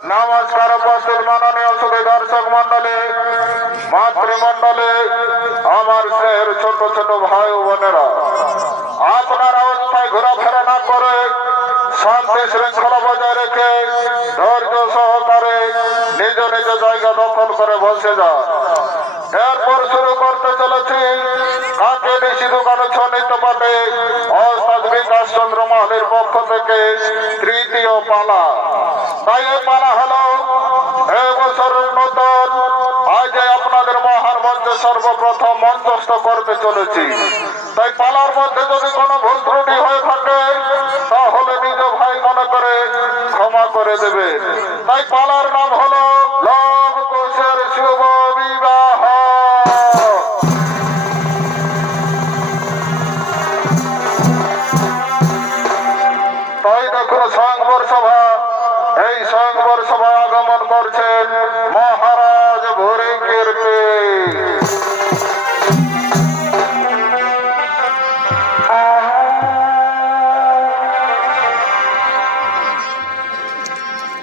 নমস্কার উপস্থিত মাননীয় সুধী দর্শক মন্ডলী, মাতৃমন্ডলী, আমার স্নেহের ছোট ছোট ভাই ও বোনেরা, আপনারা অস্থায় ঘোরাফেরা না করে শান্তি শৃঙ্খলা বজায় রেখে ধৈর্য সহকারে নিজ নিজ জায়গা দখল করে বসে যান। এরপর শুরু করতে চলেছি কাকে বেশি দোকানে ছনিত পাটে অস্তাদ বিকাশ চন্দ্র মাহালির পক্ষ থেকে তৃতীয় পালা। তাই এই পালা হলো এবছরের নতুন, আজ আপনাদের মহান মঞ্চে সর্বপ্রথম মঞ্চস্থ করতে চলেছি। তাই পালার মধ্যে যদি কোনো ভুল ত্রুটি হয়ে থাকে তাহলে নিজ ভাই মনে করে ক্ষমা করে দেবে। তাই পালার নাম হলো লব কুশের শুভ বিবাহ। তাই দেখুন স্বয়ংবর সভা, এই স্বয়ংবর সভায় আগমন করছেন মহারাজ ভুরি কীর্তি।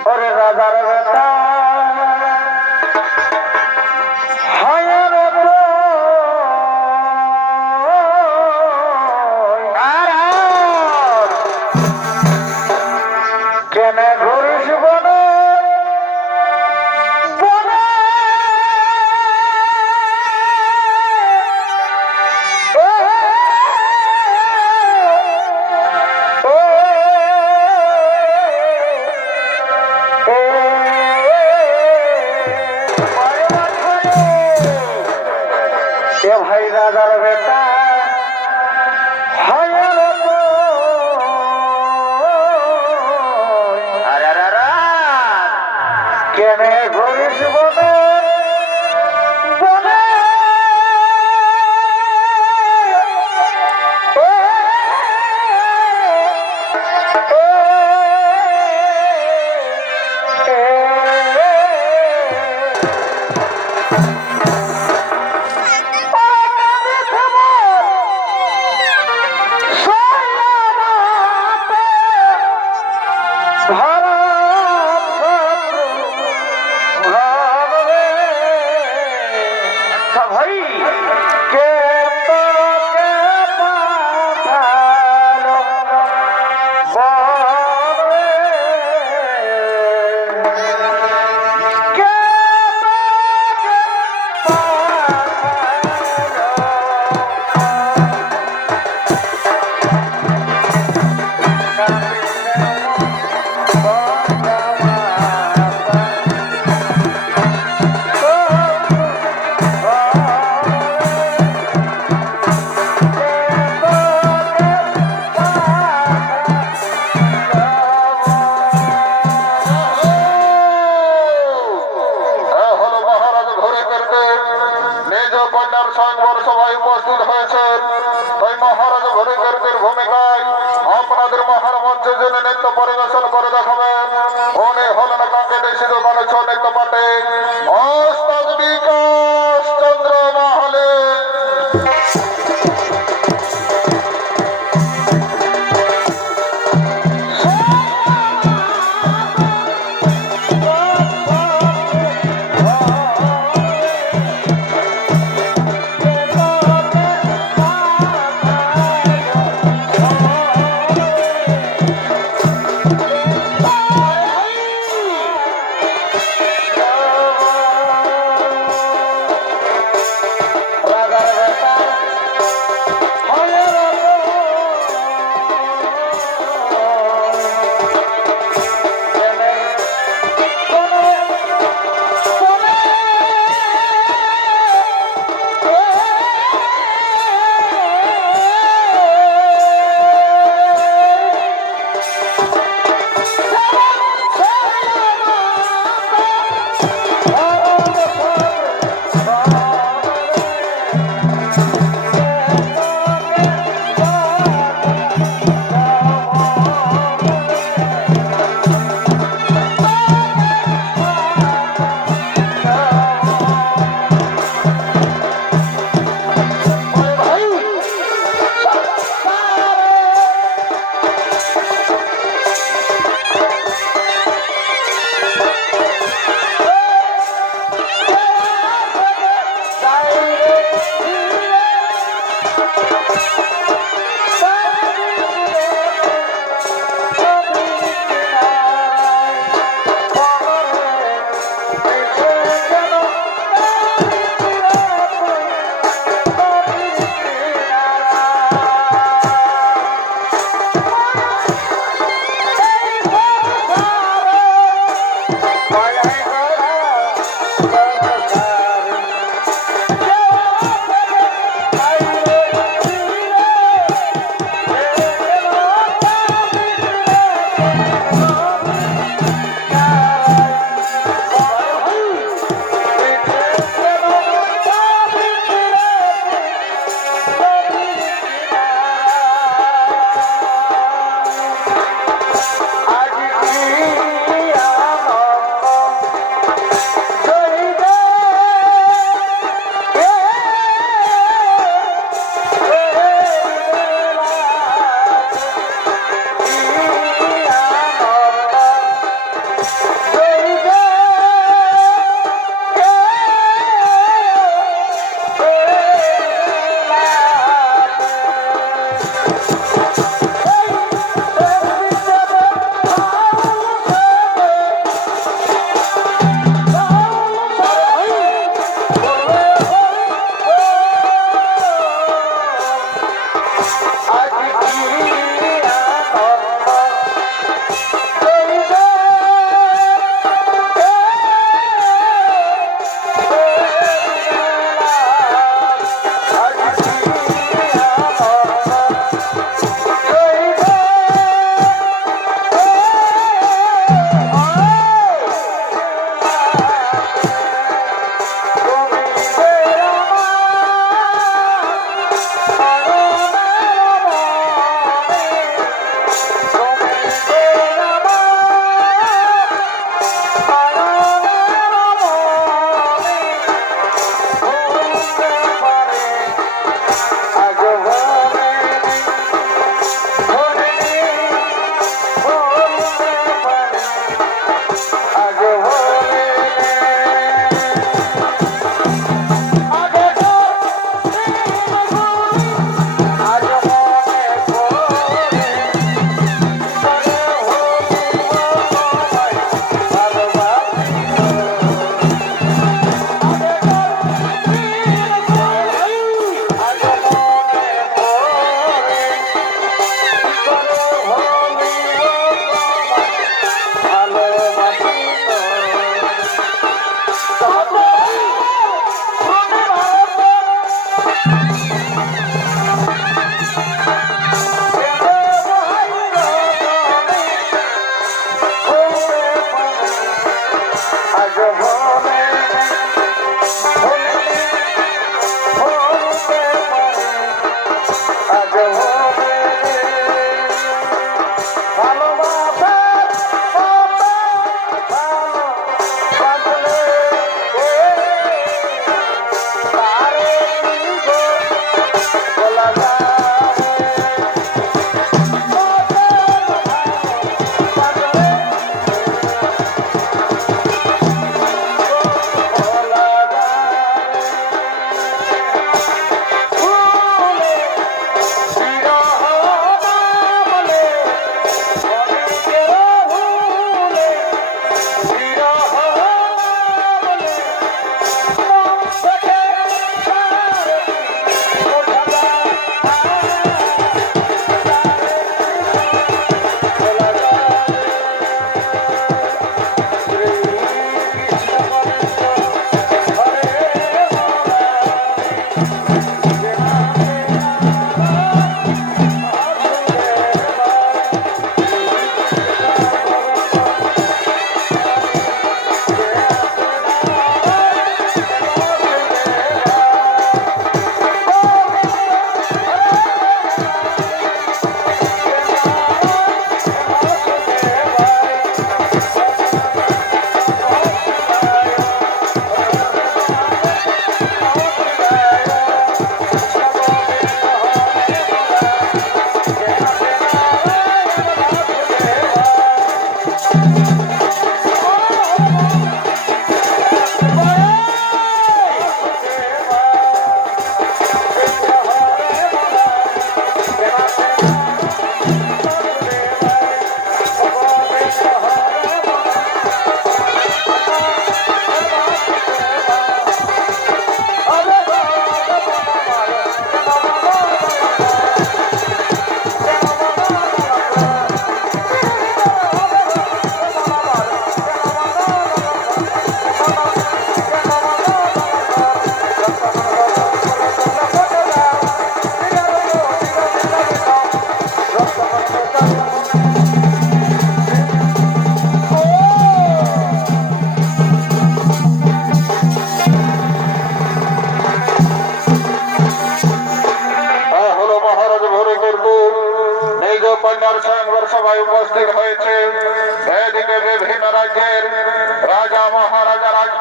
ওরে রাজার বেটা কেনে ঘুরিস বনে বনে ভাই রাজার বেটা কেনে ঘুরিস বনে বনে ভাই কে তোকে পাঠালো বনে কে স্বয়ংবর সভায় উপস্থিত হয়েছেন। তাই মহারাজ ভুরি কীর্তির ভূমিকায় আপনাদের মহান মঞ্চে যিনি নৃত্য পরিবেশন করে দেখাবেন উনি হলেন কাকে বেশি দোকানে ছ নৃত্য পাটে ওস্তাদ বিকাশ চন্দ্র মাহালি।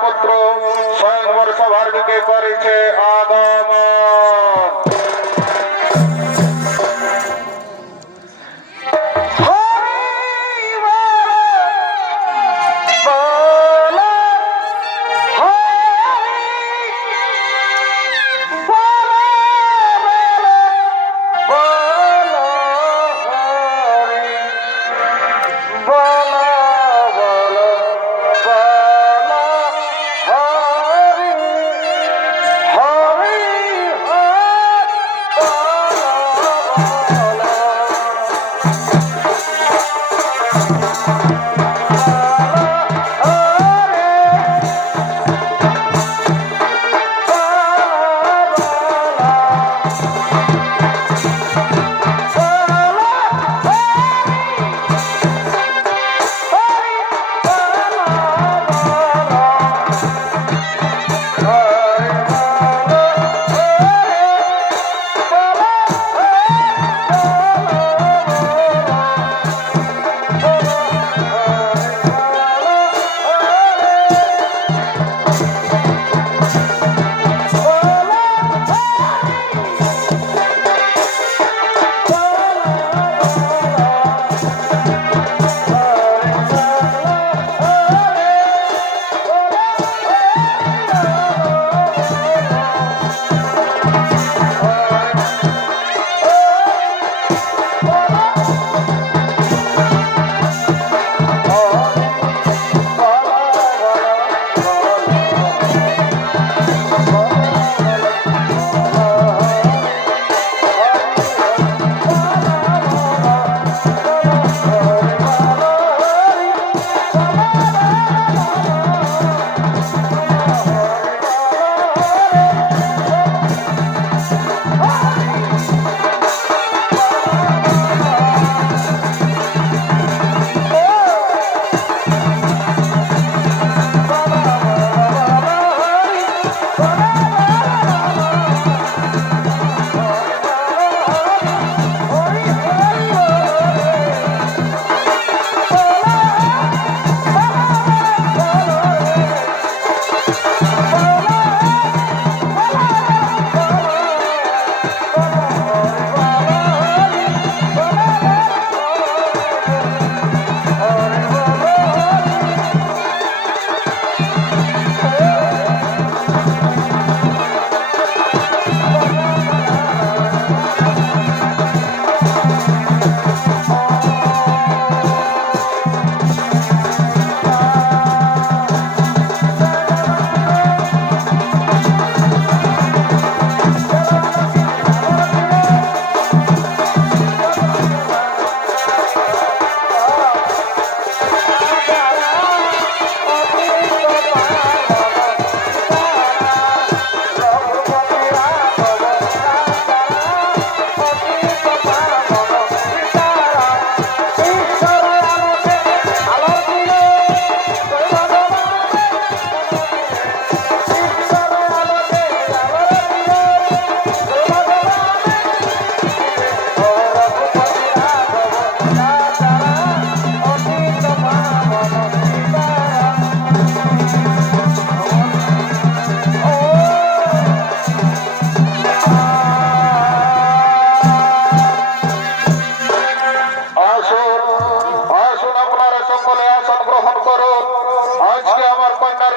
পুত্র স্বয়ংবর সভার দিকে করেছে আগমন।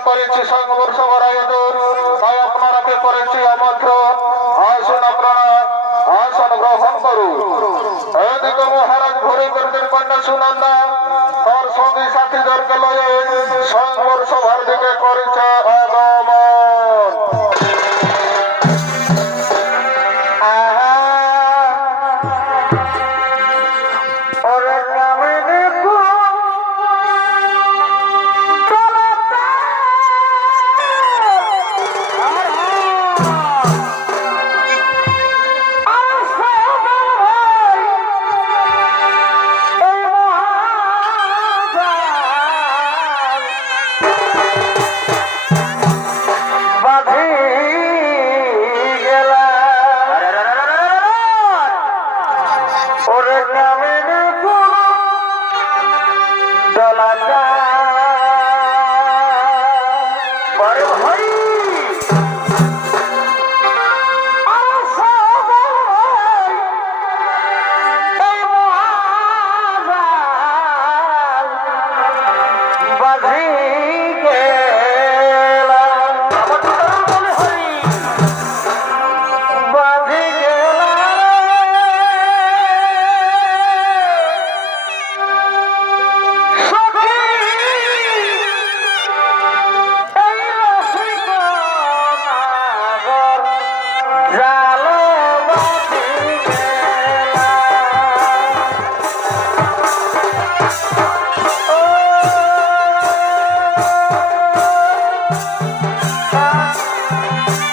করেছি স্বয়ংবর সভার আয়োজন, তাই আপনারাকে করেছি আমন্ত্রণ। আসুন আপনারা আসন গ্রহণ করুন। এদিকে মহারাজ ভরিগর্দের কন্যা সুনন্দা তার সঙ্গী সাথীদেরকে লয়ে স্বয়ংবর সভার দিকে করেছে আগমন। আরে ভাই আরে সবাই এই মহাজাল বাজি গেলা আমার তোর মনে হয় বাজি গেলা সখী এই রসিক নাগর জাল বাজি গেলা ও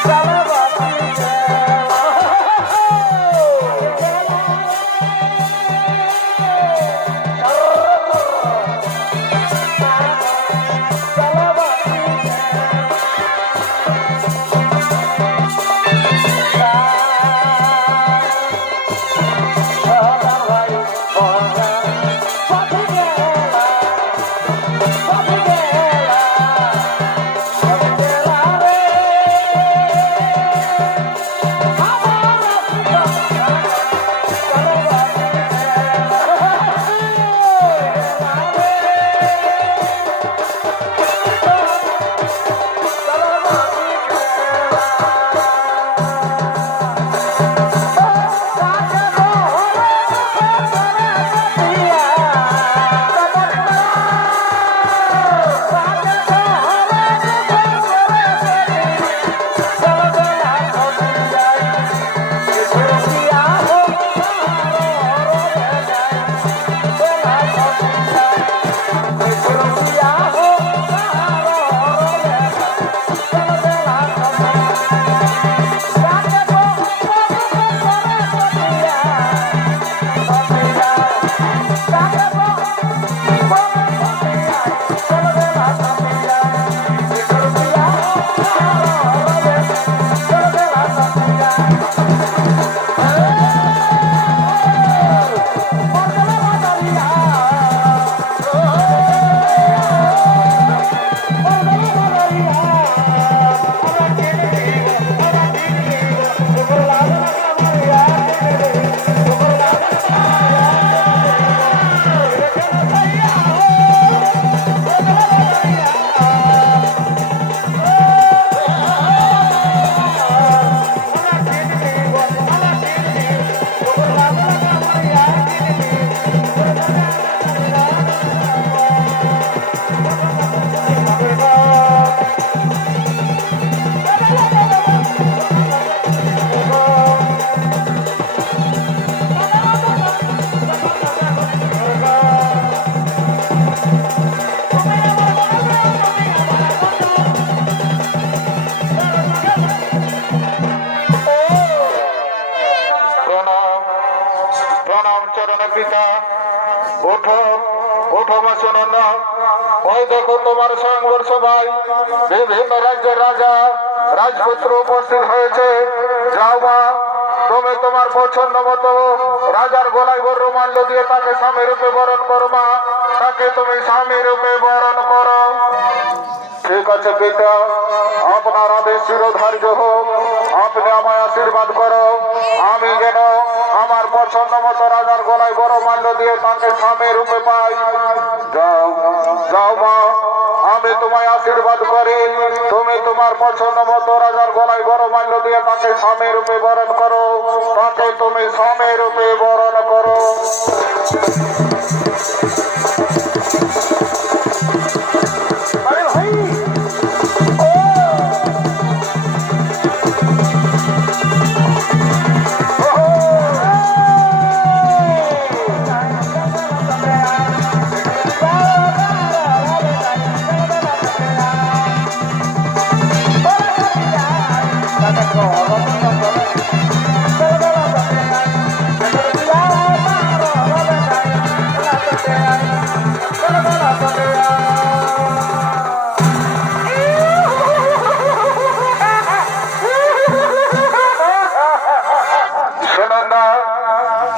জাল বাজি প্রণাম প্রণাম চরণ পিতা ওঠো ওঠো মা শুনুন না ওই দেখো তোমার স্বয়ংবর সভায় বিভিন্ন রাজ্যের রাজা রাজপুত্র উপস্থিত হয়েছে যাও মা তুমি তোমার পছন্দ মতো রাজার গলায় গৌরমাল্য দিয়ে তাকে স্বামী রূপে বরণ করো মা তাকে তুমি স্বামী রূপে বরণ করো ঠিক আছে পিতা আপনার আদেশ চিরধার্য হোক আপনি আমায় আশীর্বাদ করো আমি যেন আমার পছন্দ মতো রাজার গলায় বড় মাল্য দিয়ে তাকে স্বামী রূপে পাই যাও যাও মা আমি তোমায় আশীর্বাদ করি তুমি তোমার পছন্দ মতো রাজার গলায় বড় মাল্য দিয়ে তাকে স্বামী রূপে বরণ করো তাকে তুমি স্বামী রূপে বরণ করো আরে ভাই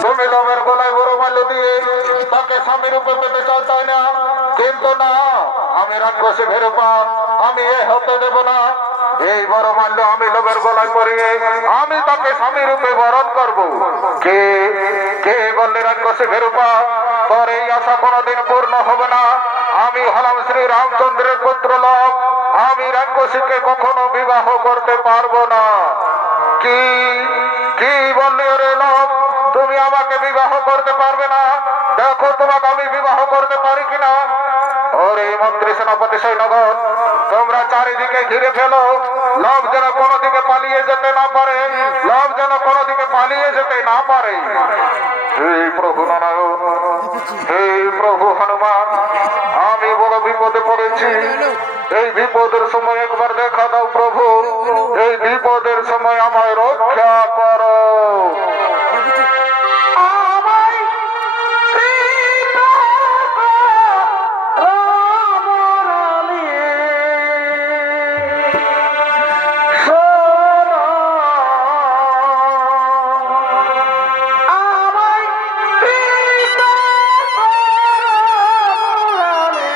তুমি লোমের গলায় বড় মাল্য দিয়ে তাকে স্বামী রূপে পেতে চাও তাই না কিন্তু না আমি রাক্ষসী ভেরুপা আমি এ হতে দেব না। এই বড় মাল্য আমি লোকের গলায় পরিয়ে আমি তাকে স্বামী রূপে বরণ করব। কে কে বললে রাক্ষসী ভেরুপা তোর এই আশা কোনোদিন পূর্ণ হবে না। আমি হলাম শ্রী রামচন্দ্রের পুত্র লোক, আমি রাক্ষসীকে কখনো বিবাহ করতে পারবো না। কি কি বললি রে লোক, তুমি আমাকে বিবাহ করতে পারবে না? দেখো তোমাকে আমি বিবাহ করতে পারি কিনা। ওরে মন্ত্রী সেনাপতি সৈন্যগণ, তোমরা চারিদিকে ঘিরে ফেলো, লোক যেন কোনো দিকে পালিয়ে যেতে না পারে, লোক যেন কোনো দিকে পালিয়ে যেতে না পারে। হে প্রভু নারায়ণ, হে প্রভু হনুমান, আমি বড় বিপদে পড়েছি। এই বিপদের সময় একবার দেখা দাও প্রভু, এই বিপদের সময় আমায় রক্ষা করো। আমায় সীতা রাম রানী শোনো, আমায় সীতা রাম রানী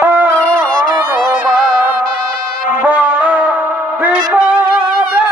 হনুমান বড় বিপদে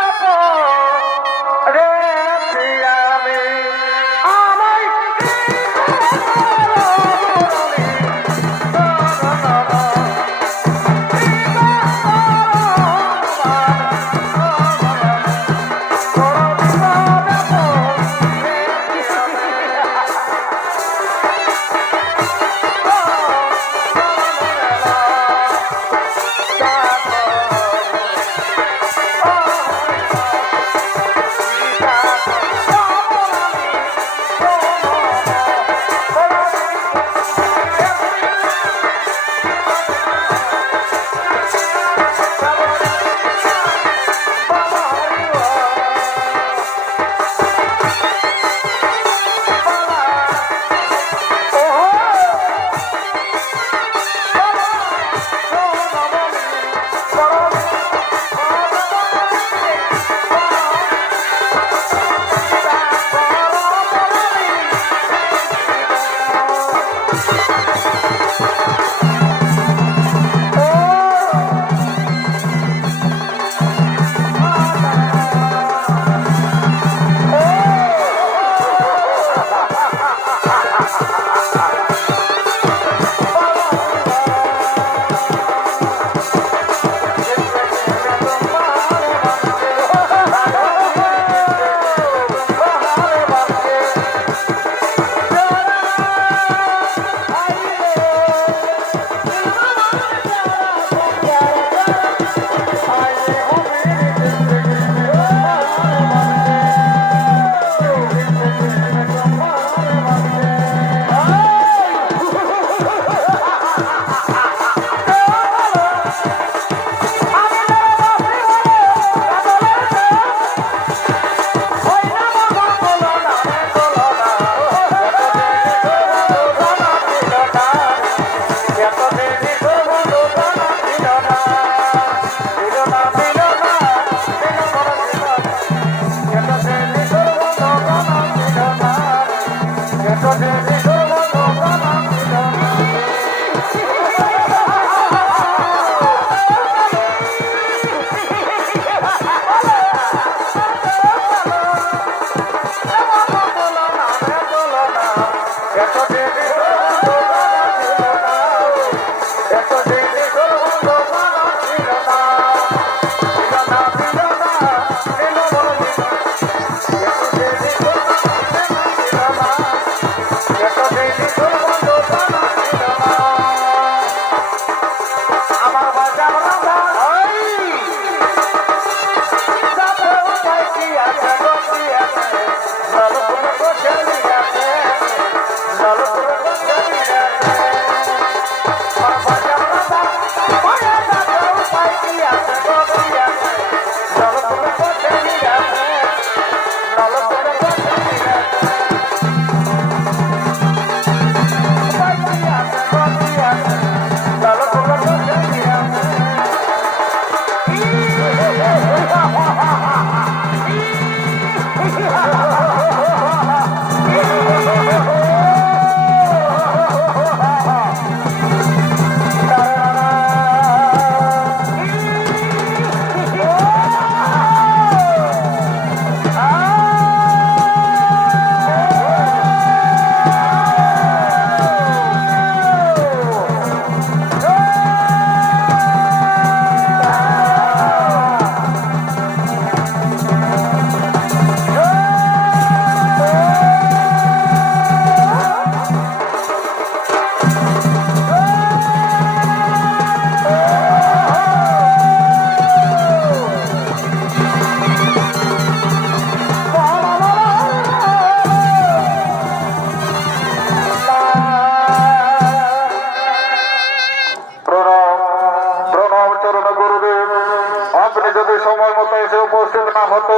সময় মতো এসে উপস্থিত না হতো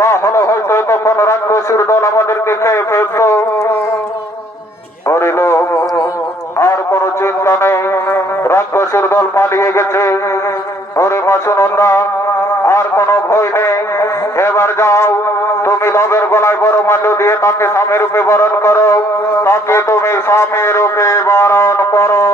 তাহলে হয়তো তখন রাক্ষসীর দল আমাদেরকে খেয়ে ফেলত। হরিল আর কোনো চিন্তা নেই, রাক্ষসীর দল পালিয়ে গেছে। হরে মা শুনুন না, আর কোনো ভয় নেই। এবার যাও, তুমি লবের গলায় বড় মাল্য দিয়ে তাকে স্বামী রূপে বরণ করো, তাকে তুমি স্বামী রূপে বরণ করো।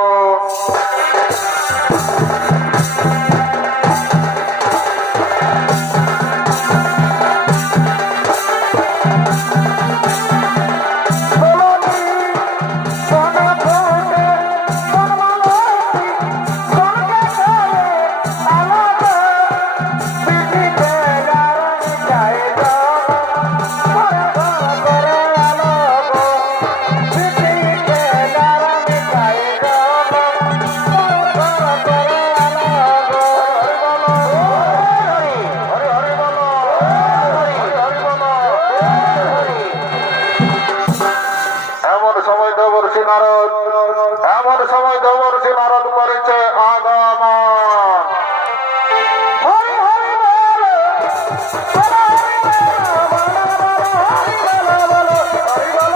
এমন সময় দেবর্ষি নারদ করেছে আগমন। হরি হরি বল, হরি বল, হরি বল,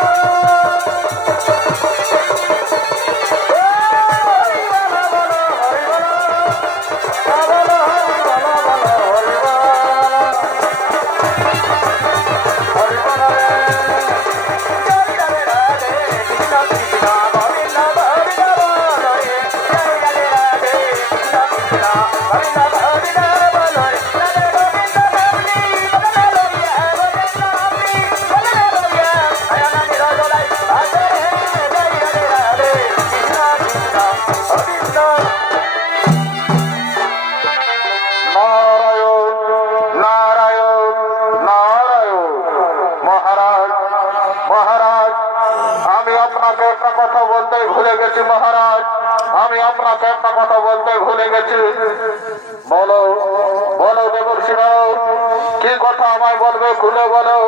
মহারাজ, আমি আপনাকে একটা কথা বলতে ভুলে গেছি। বলো বলো দেবর্ষি নারদ, কি কথা আমায় বলবে, খুলে বলো।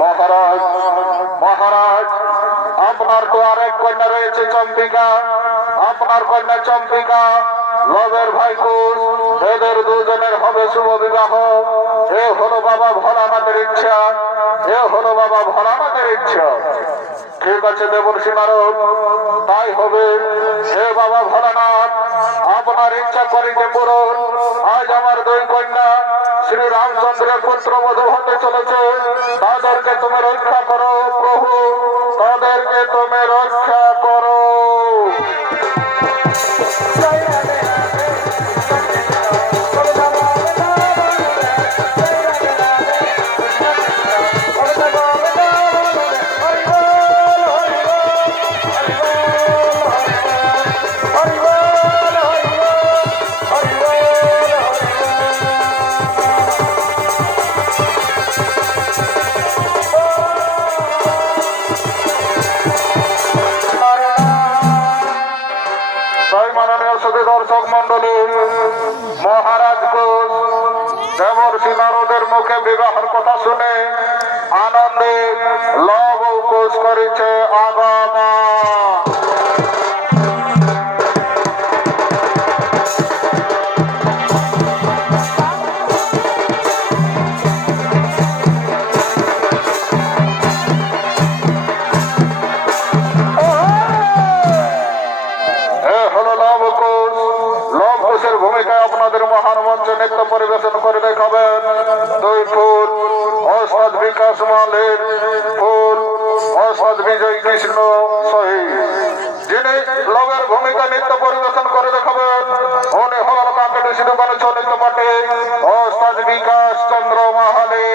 মহারাজ মহারাজ, আপনার তো আরেক কন্যা রয়েছে চম্পিকা। আপনার কন্যা চম্পিকা, লবের ভাই কুশ, এদের দুজনের হবে শুভ বিবাহ। এ হলো বাবা ভোলানাথের ইচ্ছা, এ হলো বাবা ভোলানাথের ইচ্ছা। ঠিক আছে দেবর্ষি নারদ, তাই হবে। হে বাবা ভোলানাথ, আপনার ইচ্ছা করিতে পূরণ। আজ আমার দুই কন্যা শ্রী রামচন্দ্রের পুত্র বধূ হতে চলেছে। তাদেরকে তুমি রক্ষা করো প্রভু, তাদেরকে তুমি রক্ষা করো। দর্শক মন্ডলী, মহারাজ ঘোষ দেবর্ষি নারদের মুখে বিবাহের কথা শুনে আনন্দে লব উপোস করেছে আগমন। ভূমিকায় আপনাদের মহান মঞ্চে নৃত্য পরিবেশন করে দেখাবেন দুই ফুল ওস্তাদ বিকাশ মালের ফুল ওস্তাদ বিজয় কৃষ্ণ শহীদ। যিনি লবের ভূমিকা নৃত্য পরিবেশন করে দেখাবেন উনি হলেন কাকেটি সিধু বাণিজ্য নৃত্য পাঠে ওস্তাদ বিকাশ চন্দ্র মাহালে।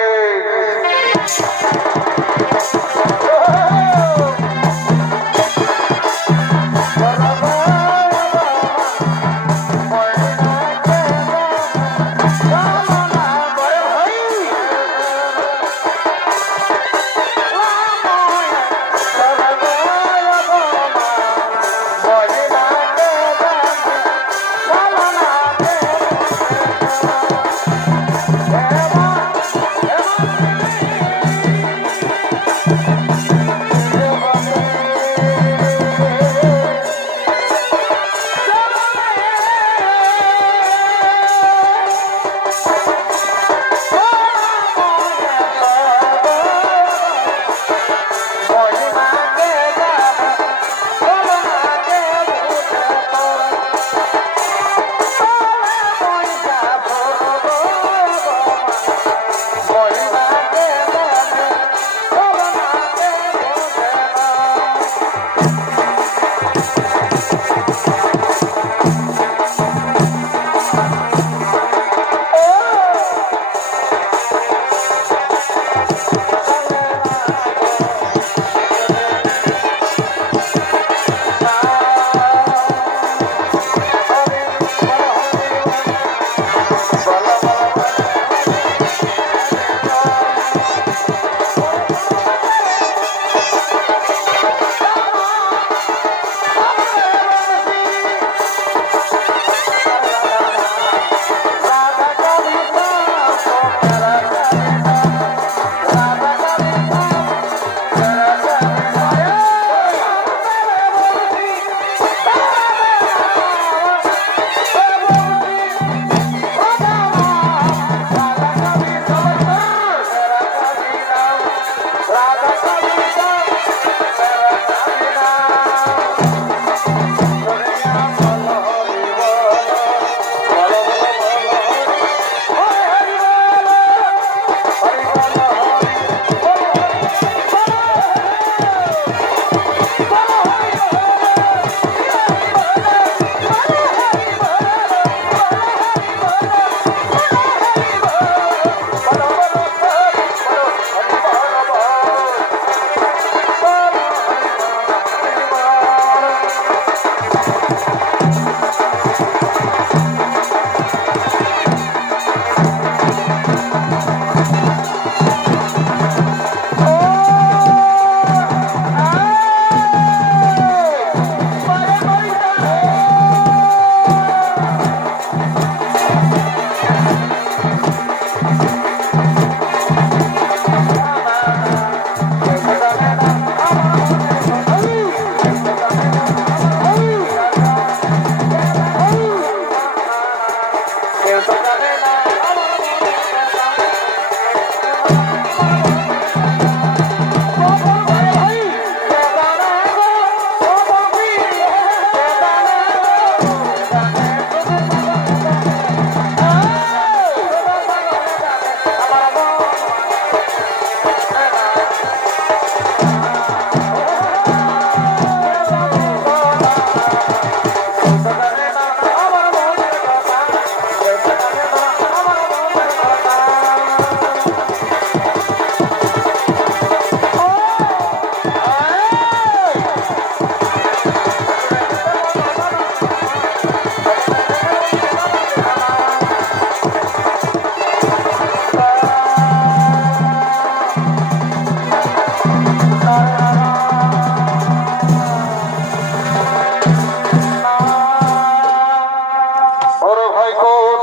ভাই কোষ,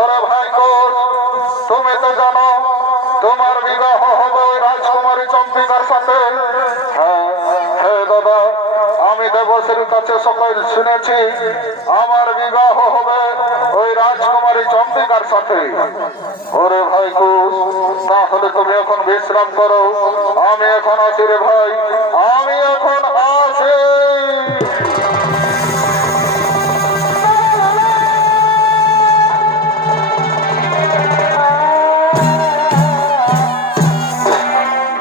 ওরে ভাই কোষ, তুমি তো জানো তোমার বিবাহ হবে ওই রাজকুমারী চম্পিকার সাথে। হ্যাঁ হ্যাঁ দাদা, আমি দেবশ্রীর কাছে সকল শুনেছি আমার বিবাহ হবে ওই রাজকুমারী চম্পিকার সাথে। ওরে ভাই কুশ, তাহলে তুমি এখন বিশ্রাম করো, আমি এখন আসি রে ভাই, আমি এখন আসি।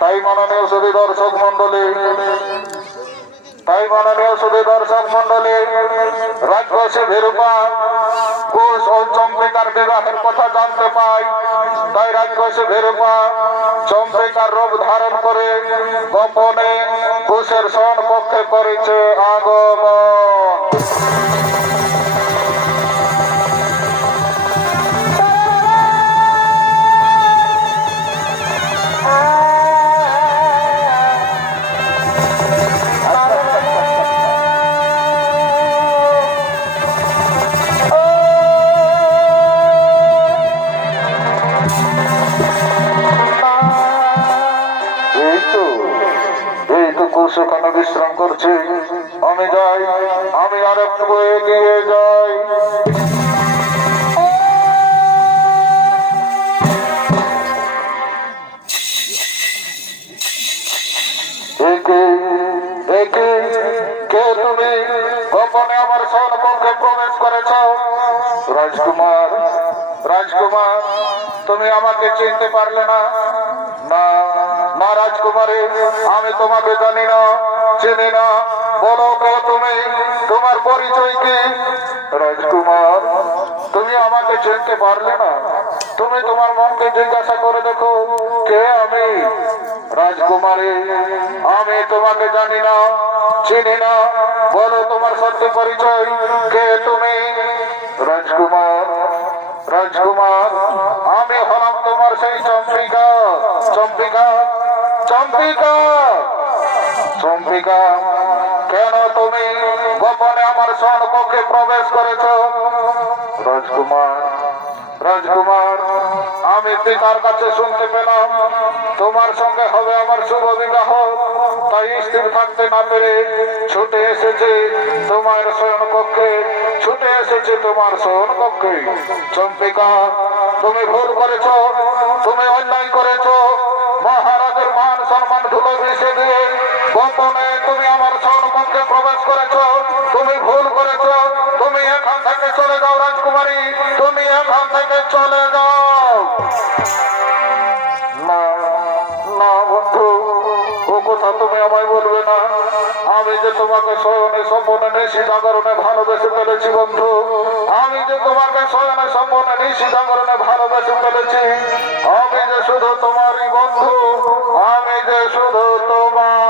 তাই মাননীয় সুধী দর্শক মন্ডলী, রাজবাসী ভেরুপা কুশ ও চম্পিকার বিবাহের কথা জানতে পাই। তাই রাজবাসী ভেরুপা চম্পিকার রূপ ধারণ করে গোপনে কুশের শয়ন কক্ষে করেছে আগমন। সেখানে বিশ্রাম করছি, আমি যাই, আমি আর একটু এগিয়ে যাই। কে তুমি গোপনে আমার স্বর্ণপক্ষে প্রবেশ করেছ? রাজকুমার, রাজকুমার, তুমি আমাকে চিনতে পারলে না? না না রাজকুমারী, আমি তোমাকে জানি না, চিনি না, বলো কে তুমি, তোমার পরিচয় কি? রাজকুমার, তুমি আমাকে চিনতে পারলে না? তুমি তোমার মনকে জিজ্ঞাসা করে দেখো কে আমি। রাজকুমারী, আমি তোমাকে জানি না, চিনি না, বলো তোমার সত্যি পরিচয়, কে তুমি? রাজকুমার, রাজকুমার, আমি হলাম তোমার সেই চম্পিকা, চম্পিকা, চম্পিকা, চম্পিকা। কেন তুমি গোপনে আমার স্বর্ণপক্ষে প্রবেশ করেছ? রাজকুমার, রাজকুমার, আমি পিতার কাছে শুনতে পেলাম তোমার সঙ্গে হবে আমার শুভ বিবাহ, তাই স্থির থাকতে না পেরে ছুটে এসেছে তোমার শয়নকক্ষে, ছুটে এসেছে তোমার শয়নকক্ষে। চম্পিকা, তুমি ভুল করেছ, তুমি অন্যায় করেছ, মহারাজের মান সম্মান ধুলো মিশে দিয়ে গোপনে তুমি আমার শয়নকক্ষে প্রবেশ করেছ, তুমি ভুল করেছ, তুমি এখান থেকে চলে যাও রাজকুমারী, তুমি এখান থেকে চলে যাও। না না বন্ধু, ও কথা তুমি আমায় বলবে না, আমি যে তোমাকে শয়নে স্বপনে নিশি জাগরণে ভালোবেসে ফেলেছি বন্ধু, আমি যে তোমাকে শয়নে স্বপনে নিশি জাগরণে ভালোবেসে ফেলেছি, আমি যে শুধু তোমারই বন্ধু, আমি যে শুধু তোমার।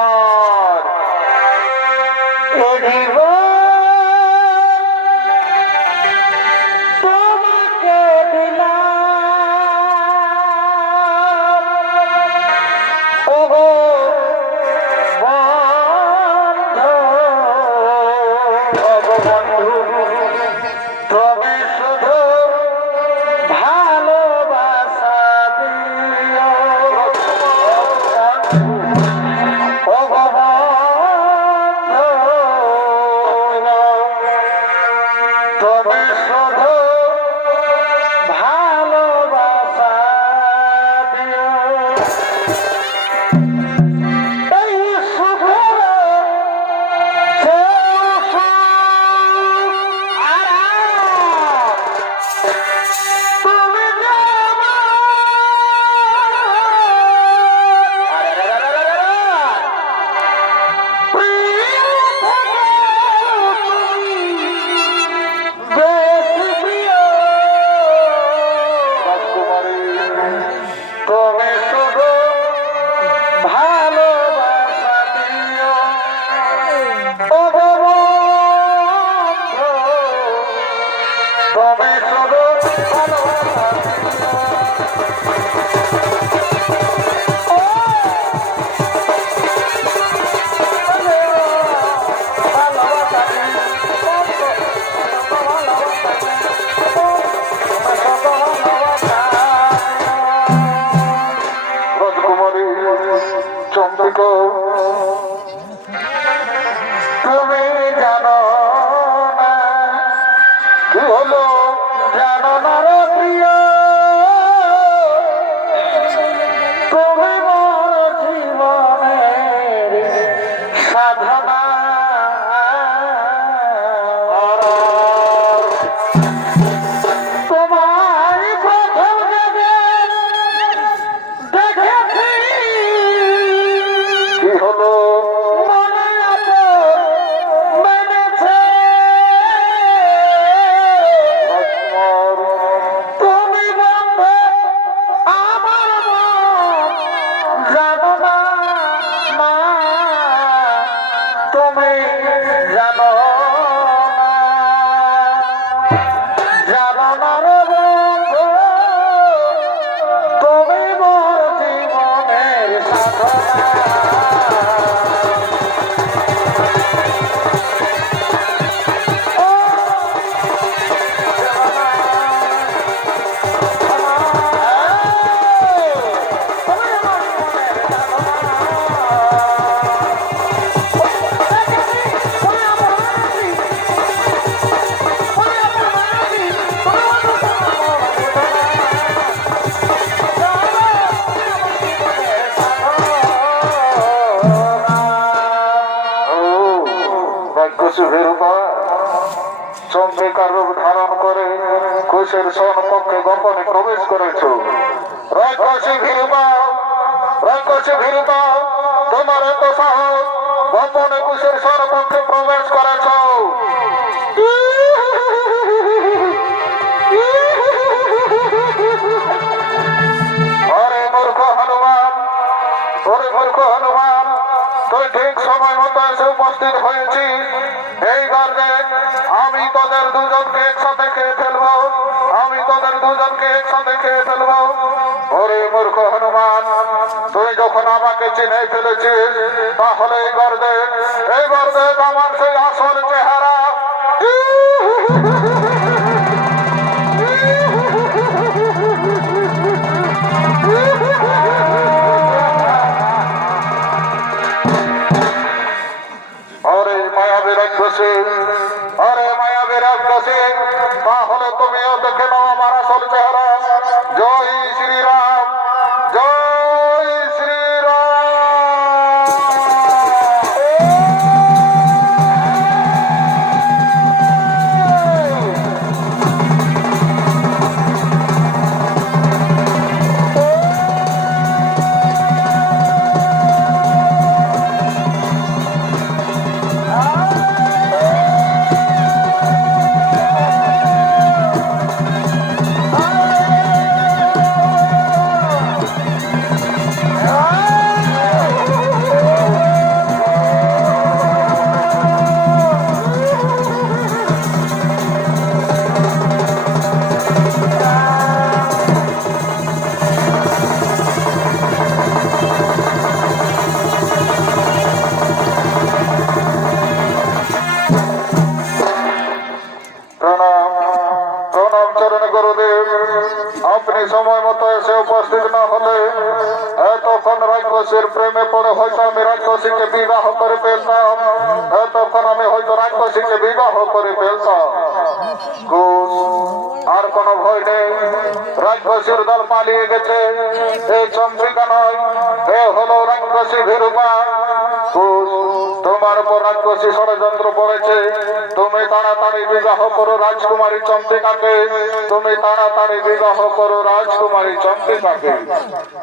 চন্দ্রিকার রূপ ধারণ করে কুশের সনপক্ষে গোপনে প্রবেশ করেছ। রাক্ষসী ভীরুতা, তোমার এত সাহস, গোপনে কুশের সনপক্ষে প্রবেশ করেছ। মূর্খ হনুমান, তুই ঠিক সময় মতো এসে উপস্থিত হয়েছি। এই গর্বে আমি তোদের দুজনকে একসাথে খেয়ে ফেলবো। ওরে মূর্খ হনুমান, তুই যখন আমাকে চিনে ফেলেছিস, তাহলে এই গর্বে আমার সেই আসল চেহারা তাহলে তুমিও দেখে নাও আমার আসল চেহারা। জয় শ্রীরাম, জয় শ্রীরাম। আপনি সময় মতো এসে উপস্থিত না হলে তখন রাক্ষসীর প্রেমে পড়ে হয়তো আমি রাক্ষসীকে বিবাহ করে ফেলতাম। তখন আমি হয়তো রাক্ষসীকে বিবাহ করে ফেলতাম। আর কোনো ভয় নেই, রাক্ষসীর দল পালিয়ে গেছে। এই চন্দ্রিকা নয়, এ হলো রাক্ষসী ভীরুপা। তোমার উপর রাক্ষসী ষড়যন্ত্র পড়েছে। তুমি তাড়াতাড়ি বিবাহ করো রাজকুমারী চন্দ্রিকাকে।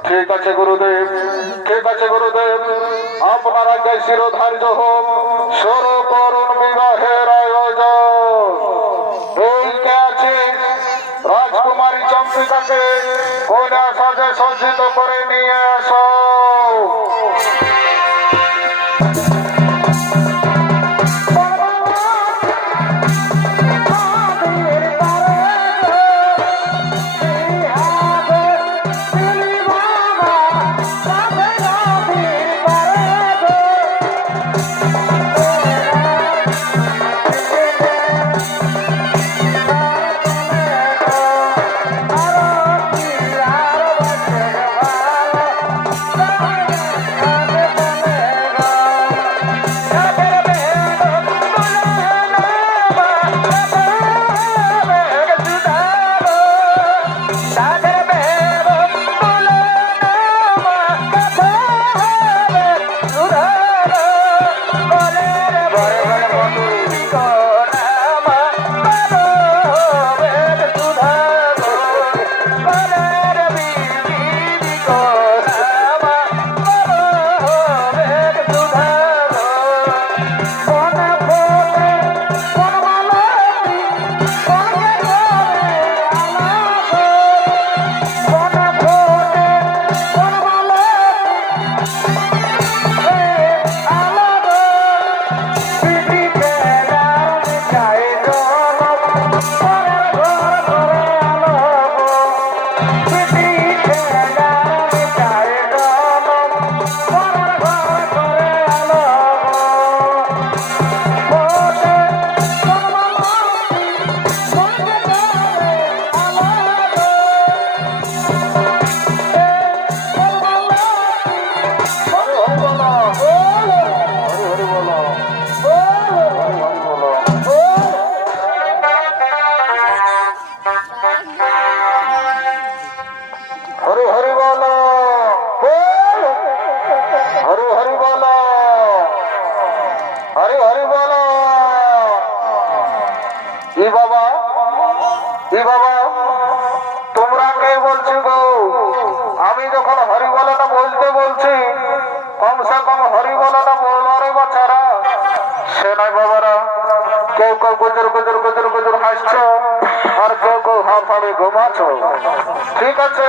ঠিক আছে গুরুদেব, আপনার আজ্ঞায় শিরোধার্য হোক। শুরু করুন বিবাহের আয়োজন। এই কে আছে রাজকুমারী চন্দ্রিকাকে কন্যা সাজে সজ্জিত করে নিয়ে আসো। গুজর গুজর গুজর গুজর হাসছো আর কেউ কেউ হাফাড়ে ঘুমাচ্ছ। ঠিক আছে,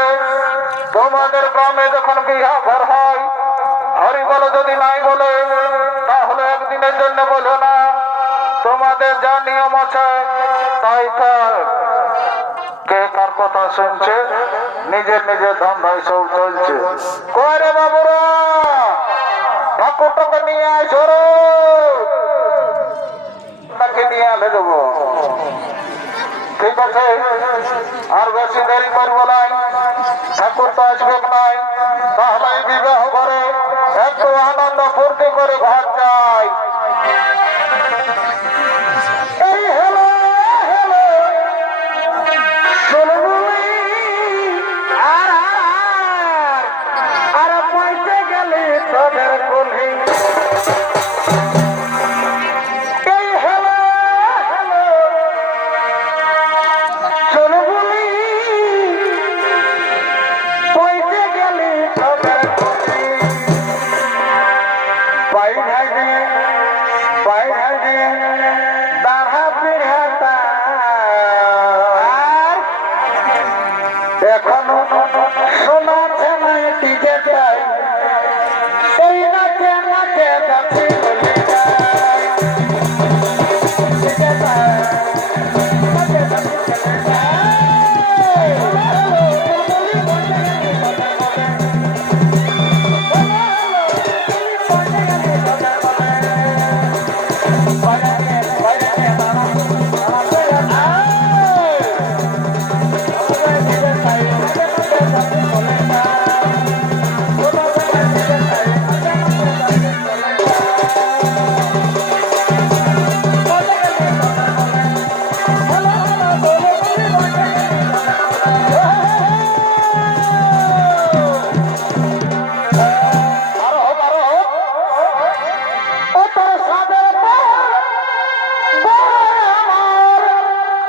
তোমাদের গ্রামে যখন বিহা ঘর হয়, হরি বলো যদি নাই বলে তাহলে একদিনের জন্য বলো না, তোমাদের যা নিয়ম আছে তাই তাই। কে কার কথা শুনছে, নিজের নিজের ধান্দায় সব চলছে। কয় রে বাবুরা, ঠাকুরটাকে নিয়ে আসো রে, তাকে নিয়ে আনে দেবো। ঠিক আছে, আর বেশি দেরি করবো নাই, ঠাকুর তো আসবে নাই, তাহলে এই বিবাহ করে একটু আনন্দ ফুর্তি করে ঘর যাই। এই হলো হলো চলবুলি আর আর পয়সে গেলে তোদের কোলে। এই হলো হলো চলবুলি পয়সে গেলে তোদের কোলে। বাইরে দাঁড়া পিড়াতা এখনো শোনাচ্ছে না টিকে যাই, এই নাচে নাচে যাচ্ছি বলে যাই। টিকে যাই, নাচে নাচে চলে যাই।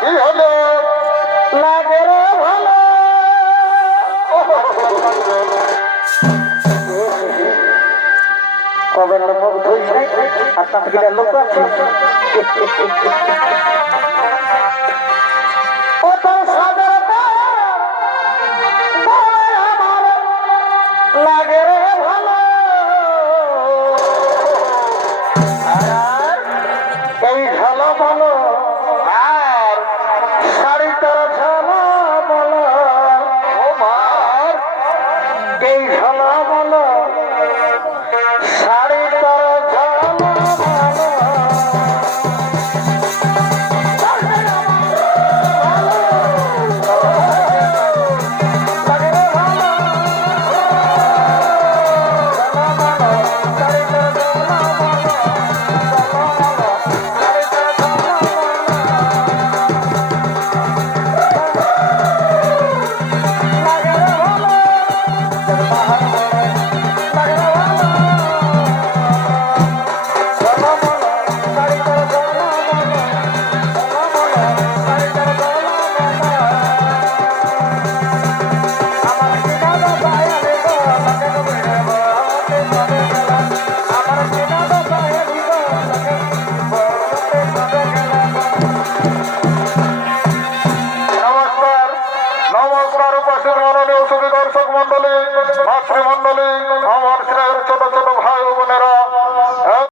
কি হলো? লাগে রে ভালো কবে লোক ধরছে আর তার কিনা লোক আছে। ও তো সাদের আমার লাগে রে ভালো, আর এই ঝালো ভালো আর শাড়ি তোর ঝালো বলো, ও মার এই ঝালো বলো শাড়ি তোর ঝালো বলো। নমস্কার, নমস্কার উপস্থিত মাননীয় সুধী দর্শক মন্ডলী, মাতৃমন্ডলী, আমার